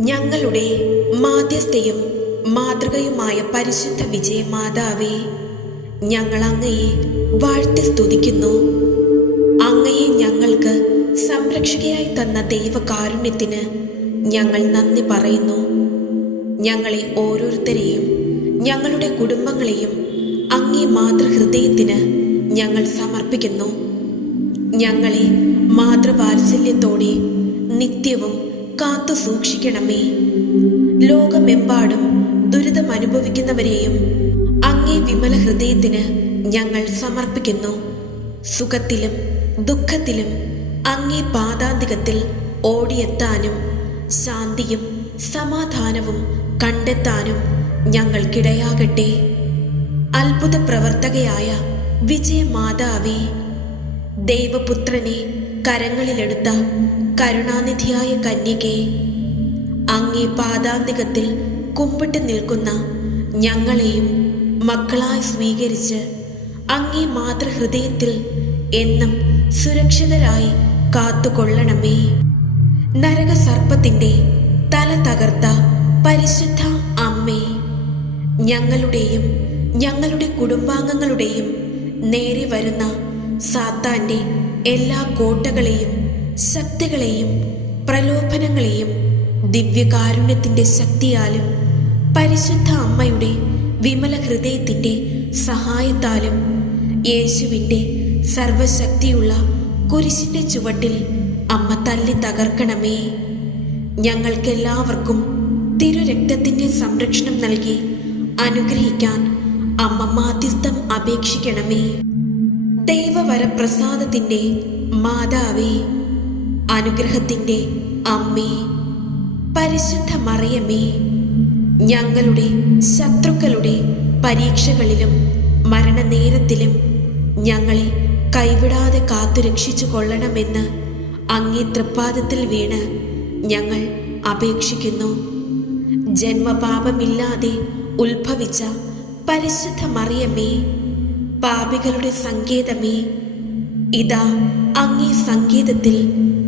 ഞങ്ങളുടെ മാധ്യസ്ഥയും മാതൃകയുമായ പരിശുദ്ധ വിജയ മാതാവേ ഞങ്ങൾ അങ്ങയെ വാഴ്ത്തി സ്തുതിക്കുന്നു. അങ്ങയെ ഞങ്ങൾക്ക് സംരക്ഷകയായി തന്ന ദൈവകാരുണ്യത്തിന് ഞങ്ങൾ നന്ദി പറയുന്നു. ഞങ്ങളെ ഓരോരുത്തരെയും ഞങ്ങളുടെ കുടുംബങ്ങളെയും അങ്ങേ മാതൃഹൃദയത്തിന് ഞങ്ങൾ സമർപ്പിക്കുന്നു. ഞങ്ങളെ മാതൃവാത്സല്യത്തോടെ നിത്യവും കാത്തു സൂക്ഷിക്കണമേ. ലോകമെമ്പാടും ദുരിതം അനുഭവിക്കുന്നവരെയും അങ്ങേ വിമല ഹൃദയത്തിന് ഞങ്ങൾ സമർപ്പിക്കുന്നു. സുഖത്തിലും ദുഃഖത്തിലും അങ്ങേ പാതാന്തികത്തിൽ ഓടിയെത്താനും ശാന്തിയും സമാധാനവും കണ്ടെത്താനും ഞങ്ങൾക്കിടയാകട്ടെ. അത്ഭുത പ്രവർത്തകയായ വിജയമാതാവേ ദൈവപുത്രനെ കരങ്ങളിലെടുത്ത കരുണാനിധിയായ കന്യകെ അങ്ങേ പാദാന്തികത്തിൽ കുമ്പിട്ട് നിൽക്കുന്ന ഞങ്ങളെയും മക്കളായി സ്വീകരിച്ച് അങ്ങേ മാതൃഹൃദയത്തിൽ എന്നും സുരക്ഷിതരായി കാത്തുകൊള്ളണമേ. നരക സർപ്പത്തിന്റെ തല തകർത്ത പരിശുദ്ധ അമ്മേ ഞങ്ങളുടെയും ഞങ്ങളുടെ കുടുംബാംഗങ്ങളുടെയും നേരെ വരുന്ന സാത്താന്റെ എല്ലാ കോട്ടകളെയും ശക്തികളെയും പ്രലോഭനങ്ങളെയും ദിവ്യകാരുണ്യത്തിന്റെ ശക്തിയാലും പരിശുദ്ധ അമ്മയുടെ വിമല ഹൃദയത്തിന്റെ സഹായത്താലും യേശുവിന്റെ സർവശക്തിയുള്ള കുരിശിന്റെ ചുവട്ടിൽ അമ്മ തല്ലി തകർക്കണമേ. ഞങ്ങൾക്കെല്ലാവർക്കും തിരുരക്തത്തിന്റെ സംരക്ഷണം നൽകി അനുഗ്രഹിക്കാൻ അമ്മ മാധ്യസ്ഥം അപേക്ഷിക്കണമേ. ദൈവവരപ്രസാദത്തിന്റെ മാതാവേ അനുഗ്രഹത്തിന്റെ അമ്മേ പരിശുദ്ധ മറിയമേ ഞങ്ങളുടെ ശത്രുക്കളുടെ പരീക്ഷകളിലും മരണനേരത്തിലും ഞങ്ങളെ കൈവിടാതെ കാത്തുരക്ഷിച്ചു കൊള്ളണമെന്ന് അങ്ങേ തൃപ്പാദത്തിൽ വീണ് ഞങ്ങൾ അപേക്ഷിക്കുന്നു. ജന്മപാപമില്ലാതെ ഉത്ഭവിച്ച പരിശുദ്ധ മറിയമേ പാപികളുടെ സങ്കേതമേ. ഇതാ അങ്ങേ സങ്കേതത്തിൽ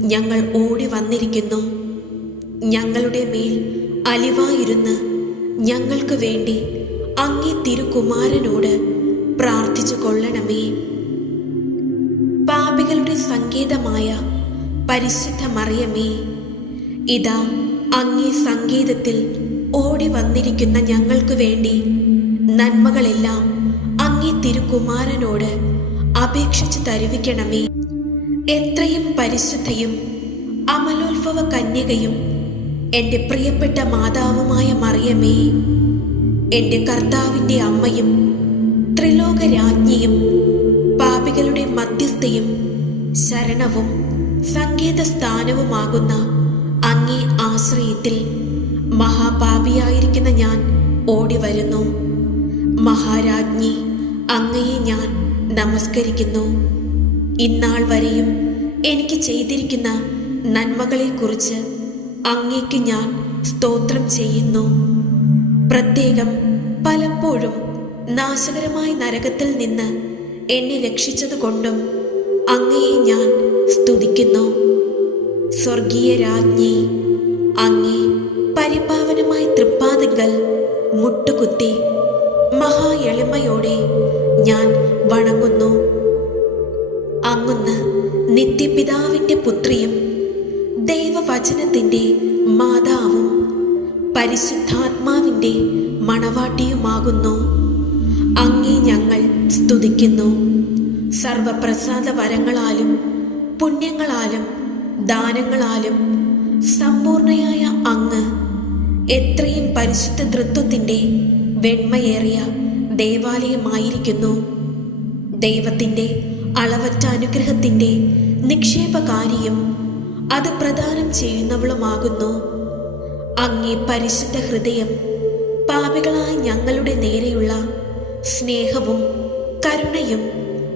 ഞങ്ങൾ ഓടി വന്നിരിക്കുന്നു. ഞങ്ങളുടെ മേൽ അലിവായിരുന്ന് ഞങ്ങൾക്ക് വേണ്ടി അങ്ങേ തിരുകുമാരനോട് പ്രാർത്ഥിച്ചു കൊള്ളണമേ. പാപികളുടെ സങ്കേതമായ പരിശുദ്ധ മറിയമേ ഇതാ അങ്ങേ സംഗീതത്തിൽ ഓടി വന്നിരിക്കുന്ന ഞങ്ങൾക്ക് വേണ്ടി നന്മകളെല്ലാം തിരുകുമാരനോട് അപേക്ഷിച്ച് തരുവിക്കണമേ. എത്രയും പരിശുദ്ധയും അമലോത്ഭവ കന്യകയും എന്റെ പ്രിയപ്പെട്ട മാതാവുമായ മറിയമേ എന്റെ കർത്താവിന്റെ അമ്മയും ത്രിലോകരാജ്ഞിയും പാപികളുടെ മധ്യസ്ഥയും ശരണവും സംഗീത സ്ഥാനവുമാകുന്ന അങ്ങേ ആശ്രയത്തിൽ മഹാപാപിയായിരിക്കുന്ന ഞാൻ ഓടിവരുന്നു. മഹാരാജ്ഞി അങ്ങയെ ഞാൻ നമസ്കരിക്കുന്നു. ഇന്നാൾ വരെയും എനിക്ക് ചെയ്തിരിക്കുന്ന നന്മകളെക്കുറിച്ച് അങ്ങേക്ക് ഞാൻ സ്തോത്രം ചെയ്യുന്നു. പ്രത്യേകം പലപ്പോഴും നാശകരമായ നരകത്തിൽ നിന്ന് എന്നെ രക്ഷിച്ചതുകൊണ്ടും അങ്ങയെ ഞാൻ സ്തുതിക്കുന്നു. സ്വർഗീയ രാജ്ഞി അങ്ങേ പരിപാവനമായ തൃപ്പാദങ്ങൾ മുട്ടുകുത്തി മഹാ എളിമയോടെ ഞാൻ വണങ്ങുന്നു. അങ്ങുന്ന് നിത്യപിതാവിന്റെ പുത്രിയും ദൈവവചനത്തിന്റെ മാതാവും പരിശുദ്ധാത്മാവിന്റെ മണവാട്ടിയുമാകുന്നു. അങ്ങേ ഞങ്ങൾ സ്തുതിക്കുന്നു. സർവപ്രസാദ വരങ്ങളാലും പുണ്യങ്ങളാലും ദാനങ്ങളാലും സമ്പൂർണയായ അങ്ങ് എത്രയും പരിശുദ്ധ തൃത്വത്തിന്റെ വെണ്മയേറിയ ദേവാലയമായിരിക്കുന്നു. ദൈവത്തിന്റെ അളവറ്റ അനുഗ്രഹത്തിന്റെ നിക്ഷേപകാരിയും അത് പ്രദാനം ചെയ്യുന്നവളുമാകുന്നു. അങ്ങേ പരിശുദ്ധ ഹൃദയം പാപികളായ ഞങ്ങളുടെ നേരെയുള്ള സ്നേഹവും കരുണയും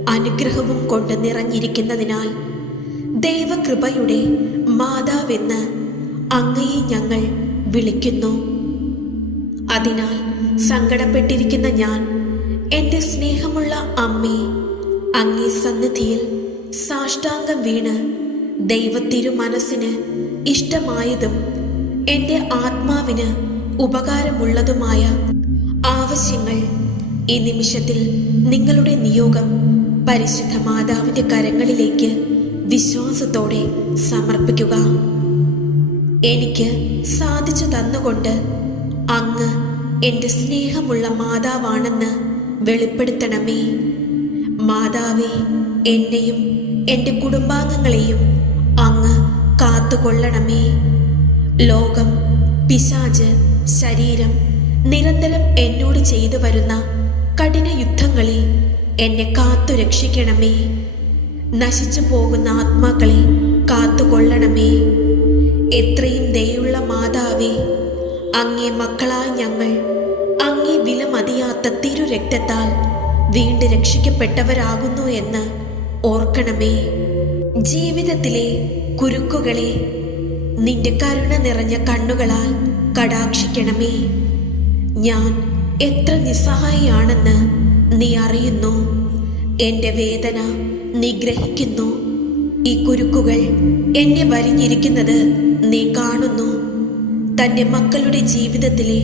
അനുഗ്രഹവും കൊണ്ട് നിറഞ്ഞിരിക്കുന്നതിനാൽ ദൈവകൃപയുടെ മാതാവെന്ന് അങ്ങയെ ഞങ്ങൾ വിളിക്കുന്നു. അതിനാൽ സങ്കടപ്പെട്ടിരിക്കുന്ന ഞാൻ എന്റെ സ്നേഹമുള്ള അമ്മേ അങ്ങേ സന്നിധിയിൽ സാഷ്ടാംഗം വീണ് ദൈവത്തിരു മനസ്സിന് ഇഷ്ടമായതും എന്റെ ആത്മാവിന് ഉപകാരമുള്ളതുമായ ആവശ്യങ്ങൾ ഈ നിമിഷത്തിൽ നിങ്ങളുടെ നിയോഗം പരിശുദ്ധ മാതാവിന്റെ കരങ്ങളിലേക്ക് വിശ്വാസത്തോടെ സമർപ്പിക്കുക. എനിക്ക് സാധിച്ചു തന്നുകൊണ്ട് അങ്ങ് എന്റെ സ്നേഹമുള്ള മാതാവാണെന്ന് വെളിപ്പെടുത്തണമേ. മാതാവേ എന്നെയും എന്റെ കുടുംബാംഗങ്ങളെയും അങ്ങ് കാത്തുകൊള്ളണമേ. ലോകം പിശാജ് ശരീരം നിരന്തരം എന്നോട് ചെയ്തു വരുന്ന കഠിന യുദ്ധങ്ങളിൽ എന്നെ കാത്തു രക്ഷിക്കണമേ. നശിച്ചു പോകുന്ന ആത്മാക്കളെ കാത്തുകൊള്ളണമേ. എത്രയും ദയുള്ള മാതാവേ അങ്ങേ മക്കളായ ഞങ്ങൾ അങ്ങേ വില മതിയാത്ത തിരു രക്തത്താൽ വീണ്ടും രക്ഷിക്കപ്പെട്ടവരാകുന്നു എന്ന് ഓർക്കണമേ. ജീവിതത്തിലെ കുരുക്കുകളെ നിന്റെ കരുണ നിറഞ്ഞ കണ്ണുകളാൽ കടാക്ഷിക്കണമേ. ഞാൻ എത്ര നിസ്സഹായിയാണെന്ന് നീ അറിയുന്നു. എന്റെ വേദന നിഗ്രഹിക്കുന്നു. ഈ കുരുക്കുകൾ എന്നെ വരിഞ്ഞിരിക്കുന്നത് നീ കാണുന്നു. തന്റെ മക്കളുടെ ജീവിതത്തിലെ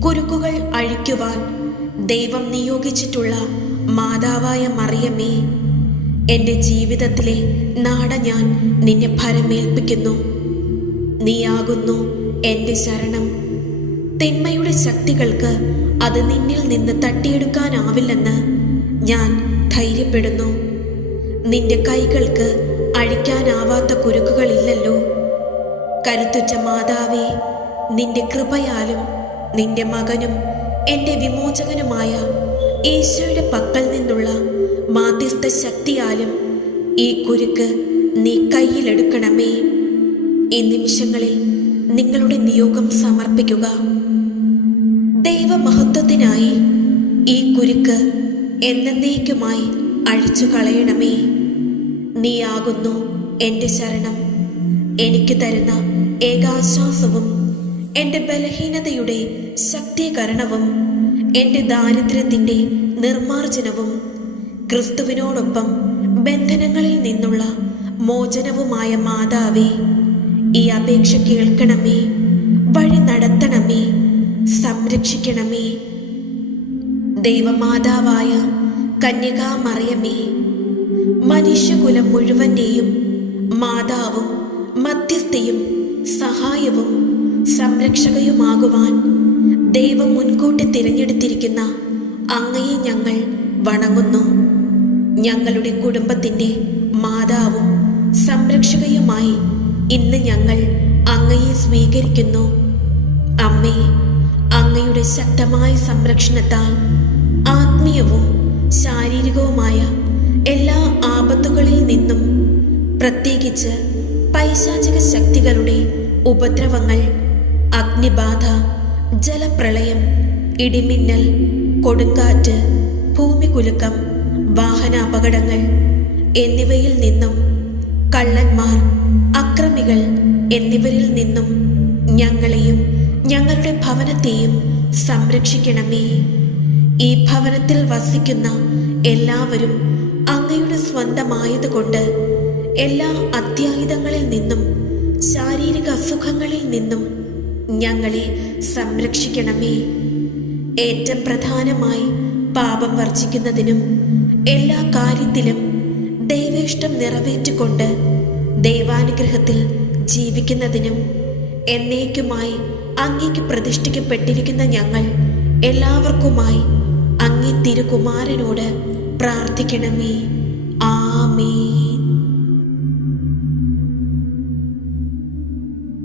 കുരുക്കുകൾ അഴിക്കുവാൻ ദൈവം നിയോഗിച്ചിട്ടുള്ള മാതാവായ മറിയമേ എന്റെ ജീവിതത്തിലെ നാട ഞാൻ നിന്നെ ഭരമേൽപ്പിക്കുന്നു. നീയാകുന്നു എന്റെ ശരണം. തിന്മയുടെ ശക്തികൾക്ക് അത് നിന്നിൽ നിന്ന് തട്ടിയെടുക്കാനാവില്ലെന്ന് ഞാൻ ധൈര്യപ്പെടുന്നു. നിന്റെ കൈകൾക്ക് അഴിക്കാനാവാത്ത കുരുക്കുകളില്ലല്ലോ. കരുത്തുറ്റ മാതാവേ നിന്റെ കൃപയാലും നിന്റെ മകനും എന്റെ വിമോചകനുമായ ഈശോയുടെ പക്കൽ നിന്നുള്ള മാധ്യസ്ഥ ശക്തിയാലും ഈ കുരുക്ക് നീ കയ്യിലെടുക്കണമേ. ഈ നിമിഷങ്ങളിൽ നിങ്ങളുടെ നിയോഗം സമർപ്പിക്കുക. ദൈവമഹത്വത്തിനായി ഈ കുരുക്ക് എന്നേക്കുമായി അഴിച്ചു കളയണമേ നീയാകുന്നു എന്റെ ശരണം. എനിക്ക് തരുന്ന ഏകാശ്വാസവും എന്റെ ബലഹീനതയുടെ ശക്തീകരണവും എന്റെ ദാരിദ്ര്യത്തിന്റെ നിർമാർജനവും ക്രിസ്തുവിനോടൊപ്പം ബന്ധനങ്ങളിൽ നിന്നുള്ള മോചനവുമായ മാതാവേ ഈ അപേക്ഷ കേൾക്കണമേ വഴി നടത്തണമേ സംരക്ഷിക്കണമേ. ദൈവമാതാവായ കന്യകാമറിയമേ മനുഷ്യകുലം മുഴുവന്റെയും മാതാവും മധ്യസ്ഥയും സഹായവും സംരക്ഷകയുമാകുവാൻ ദൈവം മുൻകൂട്ടി തിരഞ്ഞെടുത്തിരിക്കുന്ന അങ്ങയെ ഞങ്ങൾ വണങ്ങുന്നു. ഞങ്ങളുടെ കുടുംബത്തിന്റെ മാതാവും സംരക്ഷകയുമായി ഇന്ന് ഞങ്ങൾ അങ്ങയെ സ്വീകരിക്കുന്നു. അമ്മേ അങ്ങയുടെ ശക്തമായ സംരക്ഷണത്താൽ ആത്മീയവും ശാരീരികവുമായ എല്ലാ ആപത്തുകളിൽ നിന്നും പ്രത്യേകിച്ച് പൈശാചിക ശക്തികളുടെ ഉപദ്രവങ്ങൾ അഗ്നിബാധ ജലപ്രളയം ഇടിമിന്നൽ കൊടുങ്കാറ്റ് ഭൂമികുലുക്കം വാഹനാപകടങ്ങൾ എന്നിവയിൽ നിന്നും കള്ളന്മാർ അക്രമികൾ എന്നിവരിൽ നിന്നും ഞങ്ങളെയും ഞങ്ങളുടെ ഭവനത്തെയും സംരക്ഷിക്കണമേ. ഈ ഭവനത്തിൽ വസിക്കുന്ന എല്ലാവരും അങ്ങയുടെ സ്വന്തമായതുകൊണ്ട് എല്ലാ അത്യാഹിതങ്ങളിൽ നിന്നും ശാരീരിക അസുഖങ്ങളിൽ നിന്നും ഞങ്ങളെ സംരക്ഷിക്കണമേ. ഏറ്റവും പ്രധാനമായി പാപം വർജിക്കുന്നതിനും എല്ലാ കാര്യത്തിലും ദൈവേഷ്ടം നിറവേറ്റിക്കൊണ്ട് ദൈവാനുഗ്രഹത്തിൽ ജീവിക്കുന്നതിനും എന്നേക്കുമായി അങ്ങേക്ക് പ്രതിഷ്ഠിക്കപ്പെട്ടിരിക്കുന്ന ഞങ്ങൾ എല്ലാവർക്കുമായി അങ്ങേ തിരുകുമാരനോട് പ്രാർത്ഥിക്കണമേ. ആമേ